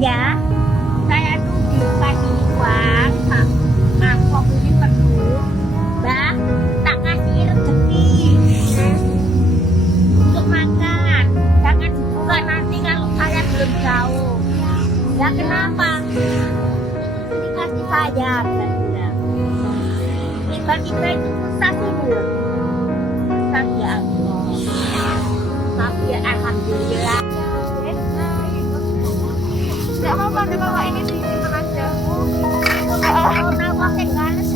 aja. Saya tuh dikasih uang, Pak. Mangkok ini penuh. Mbak, tak kasih rezeki untuk makan. Jangan dibuka nanti kalau saya belum tahu. Ya kenapa? Dikasih saya, bilang. Tiba-tiba itu susah sih, loh. Susah ya Allah. Tapi ya alhamdulillah. Enggak apa-apa, ini disimpan aja. Kalau pakai garis